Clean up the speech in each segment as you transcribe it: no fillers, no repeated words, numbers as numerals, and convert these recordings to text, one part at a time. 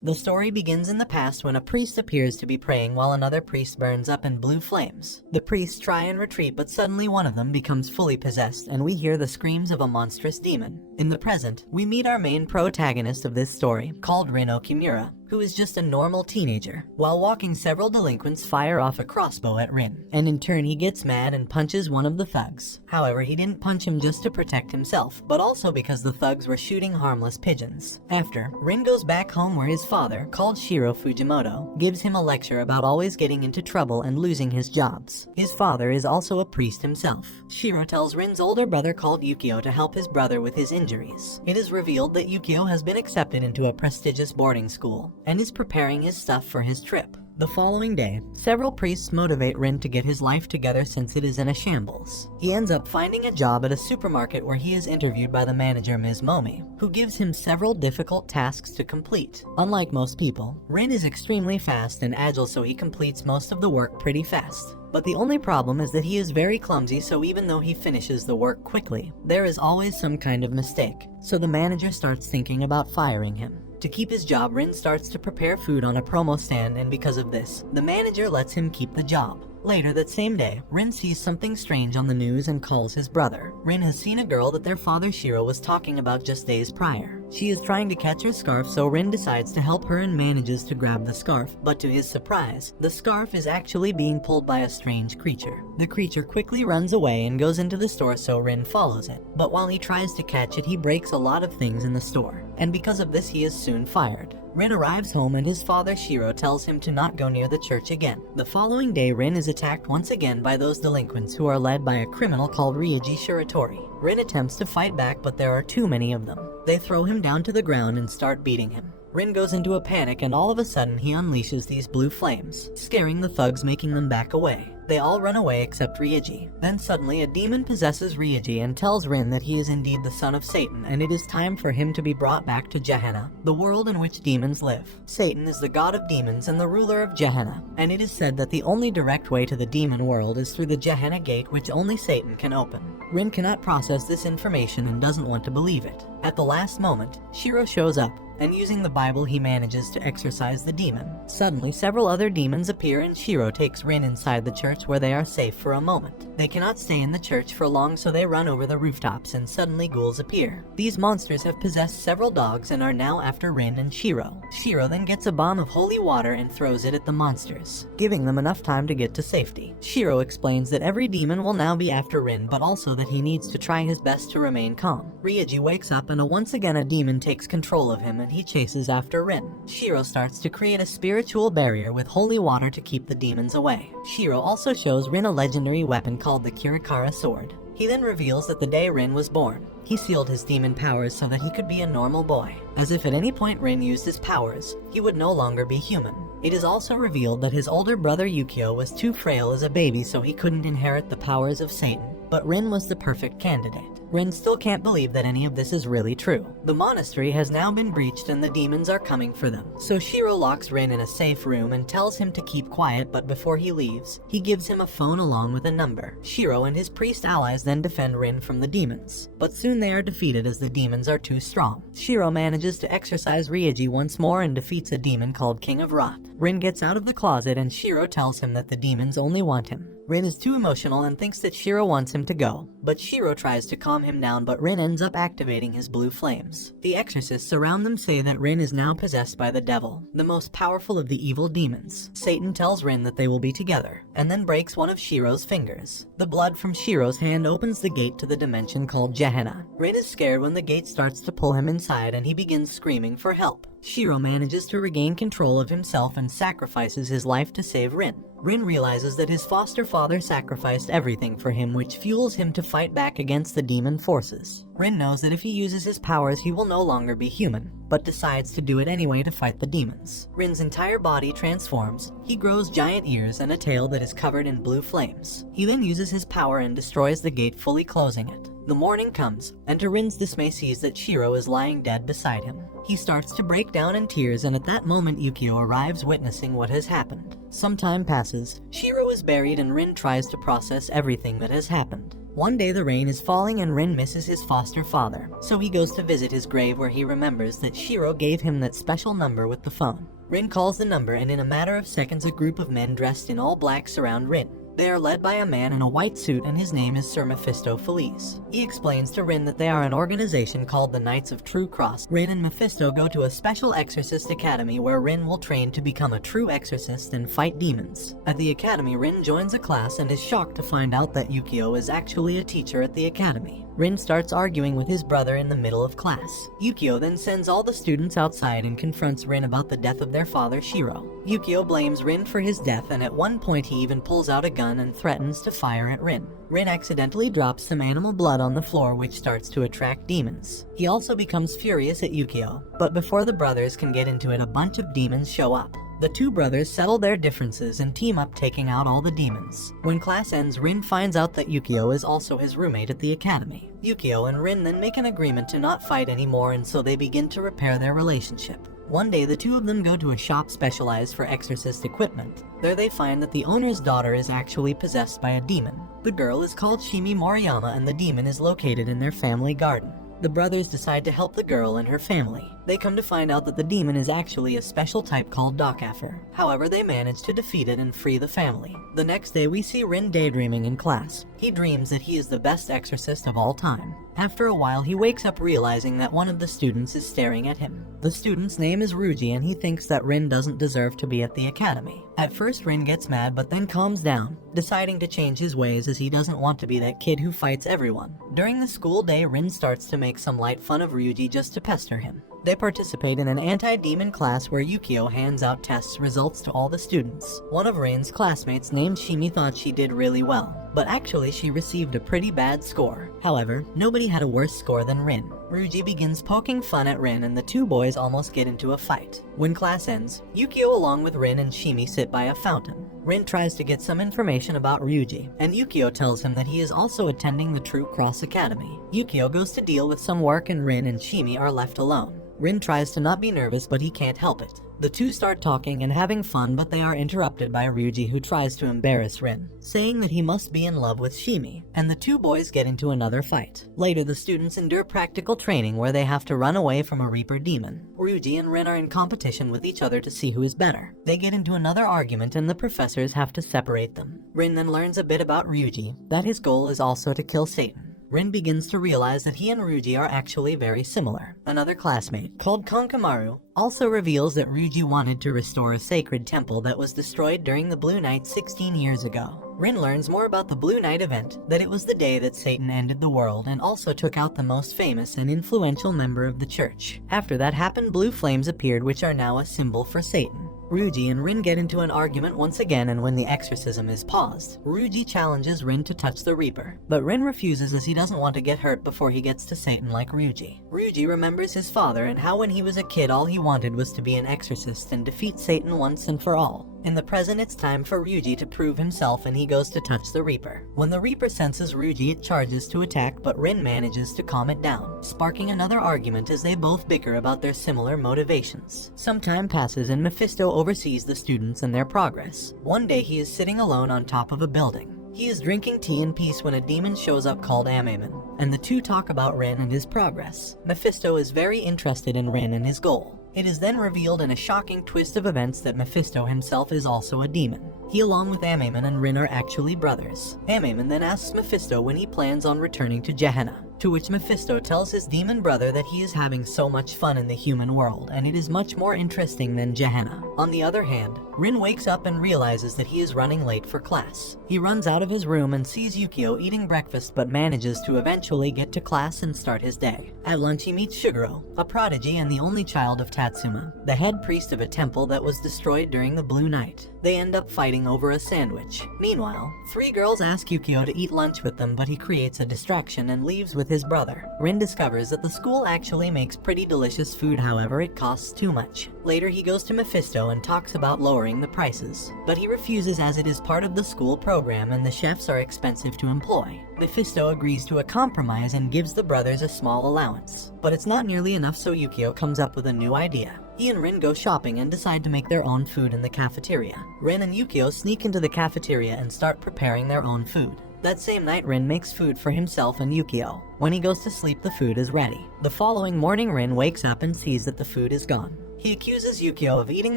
The story begins in the past when a priest appears to be praying while another priest burns up in blue flames. The priests try and retreat, but suddenly one of them becomes fully possessed and we hear the screams of a monstrous demon. In the present, we meet our main protagonist of this story, called Rin Okumura, who is just a normal teenager. While walking, several delinquents fire off a crossbow at Rin, and in turn he gets mad and punches one of the thugs. However, he didn't punch him just to protect himself, but also because the thugs were shooting harmless pigeons. After, Rin goes back home where his father, called Shiro Fujimoto, gives him a lecture about always getting into trouble and losing his jobs. His father is also a priest himself. Shiro tells Rin's older brother called Yukio to help his brother with his injuries. It is revealed that Yukio has been accepted into a prestigious boarding school and is preparing his stuff for his trip. The following day, several priests motivate Rin to get his life together since it is in a shambles. He ends up finding a job at a supermarket where he is interviewed by the manager, Ms. Momi, who gives him several difficult tasks to complete. Unlike most people, Rin is extremely fast and agile, so he completes most of the work pretty fast. But the only problem is that he is very clumsy, so even though he finishes the work quickly, there is always some kind of mistake. So the manager starts thinking about firing him. To keep his job, Rin starts to prepare food on a promo stand, and because of this, the manager lets him keep the job. Later that same day, Rin sees something strange on the news and calls his brother. Rin has seen a girl that their father Shiro was talking about just days prior. She is trying to catch her scarf, so Rin decides to help her and manages to grab the scarf, but to his surprise, the scarf is actually being pulled by a strange creature. The creature quickly runs away and goes into the store, so Rin follows it. But while he tries to catch it, he breaks a lot of things in the store, and because of this he is soon fired. Rin arrives home and his father Shiro tells him to not go near the church again. The following day, Rin is attacked once again by those delinquents who are led by a criminal called Ryuji Shiratori. Rin attempts to fight back, but there are too many of them. They throw him down to the ground and start beating him. Rin goes into a panic and all of a sudden he unleashes these blue flames, scaring the thugs, making them back away. They all run away except Ryuji. Then suddenly a demon possesses Ryuji and tells Rin that he is indeed the son of Satan and it is time for him to be brought back to Gehenna, the world in which demons live. Satan is the god of demons and the ruler of Gehenna, and it is said that the only direct way to the demon world is through the Gehenna gate, which only Satan can open. Rin cannot process this information and doesn't want to believe it. At the last moment, Shiro shows up, and using the Bible he manages to exorcise the demon. Suddenly several other demons appear and Shiro takes Rin inside the church where they are safe for a moment. They cannot stay in the church for long, so they run over the rooftops and suddenly ghouls appear. These monsters have possessed several dogs and are now after Rin and Shiro. Shiro then gets a bomb of holy water and throws it at the monsters, giving them enough time to get to safety. Shiro explains that every demon will now be after Rin, but also that he needs to try his best to remain calm. Ryuji wakes up and once again a demon takes control of him and he chases after Rin. Shiro starts to create a spiritual barrier with holy water to keep the demons away. Shiro also shows Rin a legendary weapon called the Kurikara sword. He then reveals that the day Rin was born, he sealed his demon powers so that he could be a normal boy. As if at any point Rin used his powers, he would no longer be human. It is also revealed that his older brother Yukio was too frail as a baby, so he couldn't inherit the powers of Satan. But Rin was the perfect candidate. Rin still can't believe that any of this is really true. The monastery has now been breached and the demons are coming for them. So Shiro locks Rin in a safe room and tells him to keep quiet, but before he leaves, he gives him a phone along with a number. Shiro and his priest allies then defend Rin from the demons, but soon they are defeated as the demons are too strong. Shiro manages to exorcise Ryuji once more and defeats a demon called King of Rot. Rin gets out of the closet and Shiro tells him that the demons only want him. Rin is too emotional and thinks that Shiro wants him to go, but Shiro tries to calm him down, but Rin ends up activating his blue flames. The exorcists around them say that Rin is now possessed by the devil, the most powerful of the evil demons. Satan tells Rin that they will be together, and then breaks one of Shiro's fingers. The blood from Shiro's hand opens the gate to the dimension called Gehenna. Rin is scared when the gate starts to pull him inside and he begins screaming for help. Shiro manages to regain control of himself and sacrifices his life to save Rin. Rin realizes that his foster father sacrificed everything for him, which fuels him to fight back against the demon forces. Rin knows that if he uses his powers he will no longer be human, but decides to do it anyway to fight the demons. Rin's entire body transforms. He grows giant ears and a tail that is covered in blue flames. He then uses his power and destroys the gate, fully closing it. The morning comes, and to Rin's dismay sees that Shiro is lying dead beside him. He starts to break down in tears, and at that moment Yukio arrives, witnessing what has happened. Some time passes, Shiro is buried and Rin tries to process everything that has happened. One day the rain is falling and Rin misses his foster father, so he goes to visit his grave where he remembers that Shiro gave him that special number with the phone. Rin calls the number and in a matter of seconds a group of men dressed in all black surround Rin. They are led by a man in a white suit and his name is Sir Mephisto Felice. He explains to Rin that they are an organization called the Knights of True Cross. Rin and Mephisto go to a special exorcist academy where Rin will train to become a true exorcist and fight demons. At the academy, Rin joins a class and is shocked to find out that Yukio is actually a teacher at the academy. Rin starts arguing with his brother in the middle of class. Yukio then sends all the students outside and confronts Rin about the death of their father Shiro. Yukio blames Rin for his death and at one point he even pulls out a gun and threatens to fire at Rin. Rin accidentally drops some animal blood on the floor which starts to attract demons. He also becomes furious at Yukio, but before the brothers can get into it a bunch of demons show up. The two brothers settle their differences and team up taking out all the demons. When class ends, Rin finds out that Yukio is also his roommate at the academy. Yukio and Rin then make an agreement to not fight anymore and so they begin to repair their relationship. One day the two of them go to a shop specialized for exorcist equipment. There they find that the owner's daughter is actually possessed by a demon. The girl is called Shimi Moriyama and the demon is located in their family garden. The brothers decide to help the girl and her family. They come to find out that the demon is actually a special type called Dokaffer. However, they manage to defeat it and free the family. The next day we see Rin daydreaming in class. He dreams that he is the best exorcist of all time. After a while, he wakes up realizing that one of the students is staring at him. The student's name is Ryuji and he thinks that Rin doesn't deserve to be at the academy. At first Rin gets mad but then calms down, deciding to change his ways as he doesn't want to be that kid who fights everyone. During the school day, Rin starts to make some light fun of Ryuji just to pester him. They participate in an anti-demon class where Yukio hands out test results to all the students. One of Rin's classmates named Shimi thought she did really well, but actually she received a pretty bad score. However, nobody had a worse score than Rin. Ryuji begins poking fun at Rin and the two boys almost get into a fight. When class ends, Yukio along with Rin and Shimi sit by a fountain. Rin tries to get some information about Ryuji, and Yukio tells him that he is also attending the True Cross Academy. Yukio goes to deal with some work and Rin and Shimi are left alone. Rin tries to not be nervous but he can't help it. The two start talking and having fun but they are interrupted by Ryuji who tries to embarrass Rin, saying that he must be in love with Shimi, and the two boys get into another fight. Later the students endure practical training where they have to run away from a Reaper demon. Ryuji and Rin are in competition with each other to see who is better. They get into another argument and the professors have to separate them. Rin then learns a bit about Ryuji, that his goal is also to kill Satan. Rin begins to realize that he and Ryuji are actually very similar. Another classmate, called Konkamaru, also reveals that Ryuji wanted to restore a sacred temple that was destroyed during the Blue Night 16 years ago. Rin learns more about the Blue Night event, that it was the day that Satan ended the world and also took out the most famous and influential member of the church. After that happened, blue flames appeared which are now a symbol for Satan. Ryuji and Rin get into an argument once again, and when the exorcism is paused, Ryuji challenges Rin to touch the Reaper, but Rin refuses as he doesn't want to get hurt before he gets to Satan like Ryuji. Ryuji remembers his father and how when he was a kid all he wanted was to be an exorcist and defeat Satan once and for all. In the present, it's time for Ryuji to prove himself and he goes to touch the Reaper. When the Reaper senses Ryuji, it charges to attack, but Rin manages to calm it down, sparking another argument as they both bicker about their similar motivations. Some time passes and Mephisto oversees the students and their progress. One day he is sitting alone on top of a building. He is drinking tea in peace when a demon shows up called Amamen, and the two talk about Rin and his progress. Mephisto is very interested in Rin and his goal. It is then revealed in a shocking twist of events that Mephisto himself is also a demon. He along with Amamen and Rin are actually brothers. Amamen then asks Mephisto when he plans on returning to Gehenna, to which Mephisto tells his demon brother that he is having so much fun in the human world and it is much more interesting than Gehenna. On the other hand, Rin wakes up and realizes that he is running late for class. He runs out of his room and sees Yukio eating breakfast but manages to eventually get to class and start his day. At lunch he meets Shuguro, a prodigy and the only child of Tatsuma, the head priest of a temple that was destroyed during the Blue Night. They end up fighting over a sandwich. Meanwhile, three girls ask Yukio to eat lunch with them but he creates a distraction and leaves with his brother. Rin discovers that the school actually makes pretty delicious food, however it costs too much. Later he goes to Mephisto and talks about lowering the prices, but he refuses as it is part of the school program and the chefs are expensive to employ. Mephisto agrees to a compromise and gives the brothers a small allowance, but it's not nearly enough, so Yukio comes up with a new idea. He and Rin go shopping and decide to make their own food in the cafeteria. Rin and Yukio sneak into the cafeteria and start preparing their own food. That same night, Rin makes food for himself and Yukio. When he goes to sleep, the food is ready. The following morning, Rin wakes up and sees that the food is gone. He accuses Yukio of eating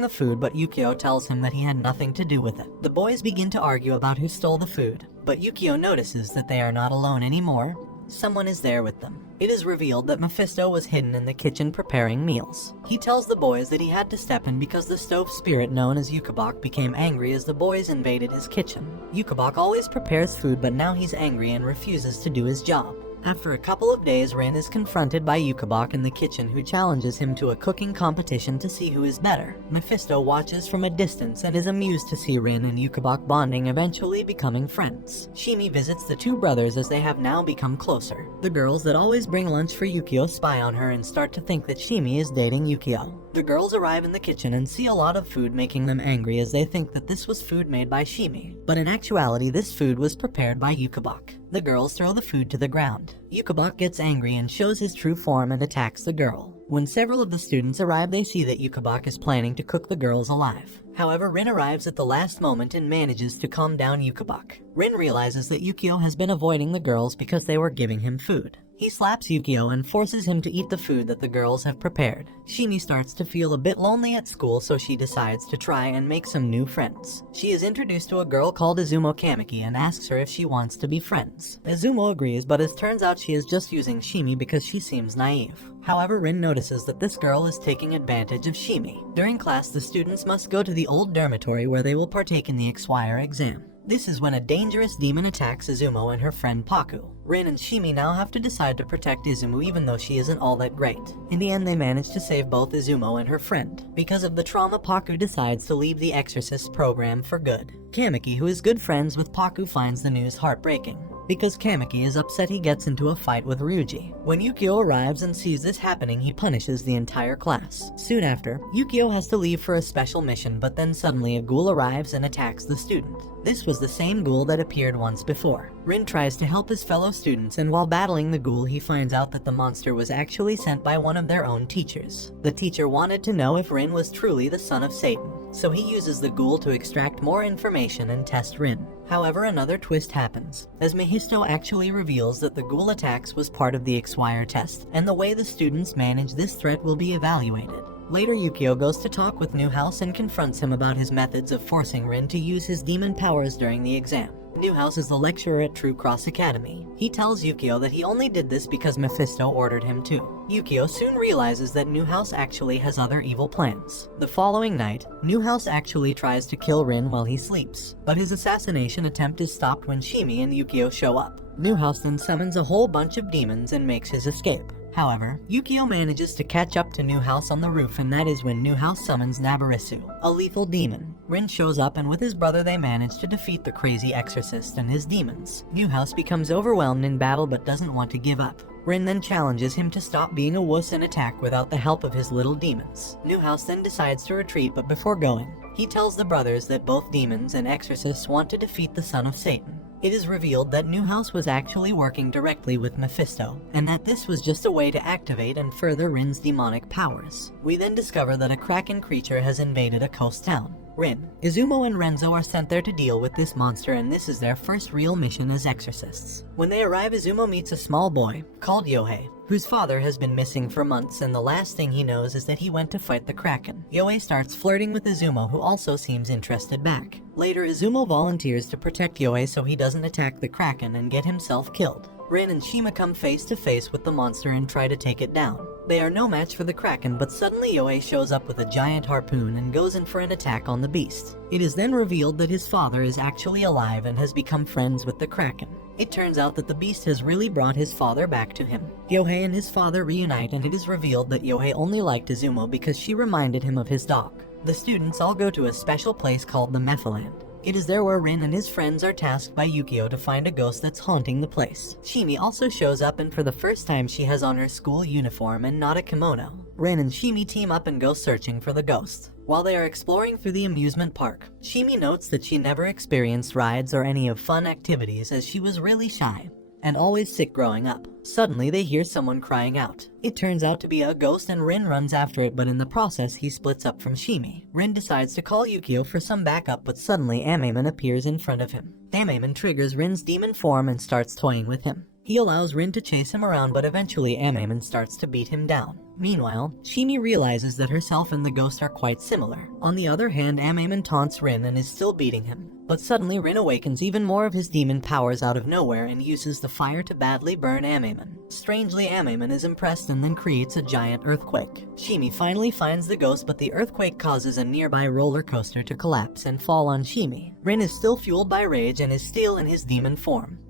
the food, but Yukio tells him that he had nothing to do with it. The boys begin to argue about who stole the food, but Yukio notices that they are not alone anymore. Someone is there with them. It is revealed that Mephisto was hidden in the kitchen preparing meals. He tells the boys that he had to step in because the stove spirit known as Yukibok became angry as the boys invaded his kitchen. Yukibok always prepares food, but now he's angry and refuses to do his job. After a couple of days, Rin is confronted by Yukibok in the kitchen, who challenges him to a cooking competition to see who is better. Mephisto watches from a distance and is amused to see Rin and Yukibok bonding, eventually becoming friends. Shimi visits the two brothers as they have now become closer. The girls that always bring lunch for Yukio spy on her and start to think that Shimi is dating Yukio. The girls arrive in the kitchen and see a lot of food, making them angry as they think that this was food made by Shimi. But in actuality, this food was prepared by Yukibok. The girls throw the food to the ground. Yukibok gets angry and shows his true form and attacks the girl. When several of the students arrive, they see that Yukibok is planning to cook the girls alive. However, Rin arrives at the last moment and manages to calm down Yukibok. Rin realizes that Yukio has been avoiding the girls because they were giving him food. He slaps Yukio and forces him to eat the food that the girls have prepared. Shimi starts to feel a bit lonely at school, so she decides to try and make some new friends. She is introduced to a girl called Izumo Kamiki and asks her if she wants to be friends. Izumo agrees, but it turns out she is just using Shimi because she seems naive. However, Rin notices that this girl is taking advantage of Shimi. During class, the students must go to the old dormitory where they will partake in the Exwire exam. This is when a dangerous demon attacks Izumo and her friend Paku. Rin and Shimi now have to decide to protect Izumo even though she isn't all that great. In the end, they manage to save both Izumo and her friend. Because of the trauma, Paku decides to leave the Exorcist program for good. Kamiki, who is good friends with Paku, finds the news heartbreaking. Because Kamiki is upset, he gets into a fight with Ryuji. When Yukio arrives and sees this happening, he punishes the entire class. Soon after, Yukio has to leave for a special mission, but then suddenly a ghoul arrives and attacks the student. This was the same ghoul that appeared once before. Rin tries to help his fellow students, and while battling the ghoul, he finds out that the monster was actually sent by one of their own teachers. The teacher wanted to know if Rin was truly the son of Satan, so he uses the ghoul to extract more information and test Rin. However, another twist happens, as Mephisto actually reveals that the ghoul attacks was part of the Exwire test, and the way the students manage this threat will be evaluated. Later, Yukio goes to talk with Newhouse and confronts him about his methods of forcing Rin to use his demon powers during the exam. Newhouse is the lecturer at True Cross Academy. He tells Yukio that he only did this because Mephisto ordered him to. Yukio soon realizes that Newhouse actually has other evil plans. The following night, Newhouse actually tries to kill Rin while he sleeps, but his assassination attempt is stopped when Shimi and Yukio show up. Newhouse then summons a whole bunch of demons and makes his escape. However, Yukio manages to catch up to Newhouse on the roof, and that is when Newhouse summons Nabarisu, a lethal demon. Rin shows up, and with his brother they manage to defeat the crazy exorcist and his demons. Newhouse becomes overwhelmed in battle but doesn't want to give up. Rin then challenges him to stop being a wuss and attack without the help of his little demons. Newhouse then decides to retreat, but before going, he tells the brothers that both demons and exorcists want to defeat the son of Satan. It is revealed that Newhouse was actually working directly with Mephisto, and that this was just a way to activate and further Rin's demonic powers. We then discover that a kraken creature has invaded a coast town. Rin, Izumo, and Renzo are sent there to deal with this monster, and this is their first real mission as exorcists. When they arrive, Izumo meets a small boy called Yohei, whose father has been missing for months, and the last thing he knows is that he went to fight the kraken. Yohei starts flirting with Izumo, who also seems interested back. Later, Izumo volunteers to protect Yohei so he doesn't attack the kraken and get himself killed. Rin and Shima come face to face with the monster and try to take it down. They are no match for the kraken, but suddenly Yohei shows up with a giant harpoon and goes in for an attack on the beast. It is then revealed that his father is actually alive and has become friends with the kraken. It turns out that the beast has really brought his father back to him. Yohei and his father reunite, and it is revealed that Yohei only liked Izumo because she reminded him of his dog. The students all go to a special place called the Mephiland. It is there where Rin and his friends are tasked by Yukio to find a ghost that's haunting the place. Shimi also shows up, and for the first time she has on her school uniform and not a kimono. Rin and Shimi team up and go searching for the ghost. While they are exploring through the amusement park, Shimi notes that she never experienced rides or any of fun activities as she was really shy. and always sick growing up. Suddenly they hear someone crying out. It turns out to be a ghost and Rin runs after it, but in the process he splits up from Shimi. Rin decides to call Yukio for some backup, but suddenly Amemon appears in front of him. Amemon triggers Rin's demon form and starts toying with him. He allows Rin to chase him around, but eventually Amemon starts to beat him down. Meanwhile, Shimi realizes that herself and the ghost are quite similar. On the other hand, Amemon taunts Rin and is still beating him. But suddenly Rin awakens even more of his demon powers out of nowhere and uses the fire to badly burn Amemon. Strangely, Amemon is impressed and then creates a giant earthquake. Shimi finally finds the ghost, but the earthquake causes a nearby roller coaster to collapse and fall on Shimi. Rin is still fueled by rage and is still in his demon form.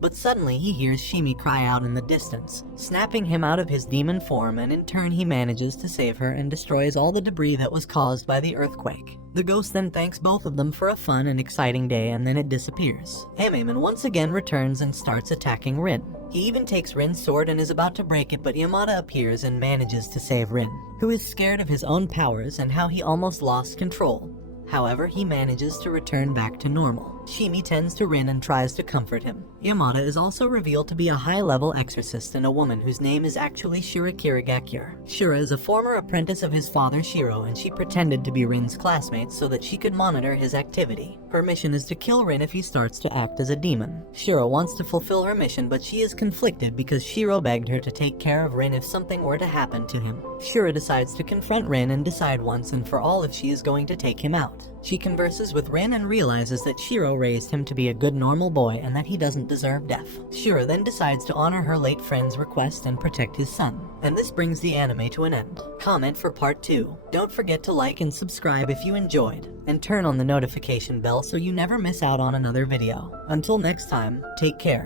But suddenly he hears Shimi cry out in the distance, snapping him out of his demon form, and in turn he manages to save her and destroys all the debris that was caused by the earthquake. The ghost then thanks both of them for a fun and exciting day, and then it disappears. Amemon once again returns and starts attacking Rin. He even takes Rin's sword and is about to break it, but Yamada appears and manages to save Rin, who is scared of his own powers and how he almost lost control. However, he manages to return back to normal. Shimi tends to Rin and tries to comfort him. Yamada is also revealed to be a high-level exorcist and a woman whose name is actually Sei Jji Gakuen. Shira is a former apprentice of his father Shiro, and she pretended to be Rin's classmate so that she could monitor his activity. Her mission is to kill Rin if he starts to act as a demon. Shiro wants to fulfill her mission, but she is conflicted because Shiro begged her to take care of Rin if something were to happen to him. Shira decides to confront Rin and decide once and for all if she is going to take him out. She converses with Rin and realizes that Shiro raised him to be a good normal boy and that he doesn't deserve death. Shira then decides to honor her late friend's request and protect his son. And this brings the anime to an end. Comment for part 2. Don't forget to like and subscribe if you enjoyed, and turn on the notification bell so you never miss out on another video. Until next time, take care.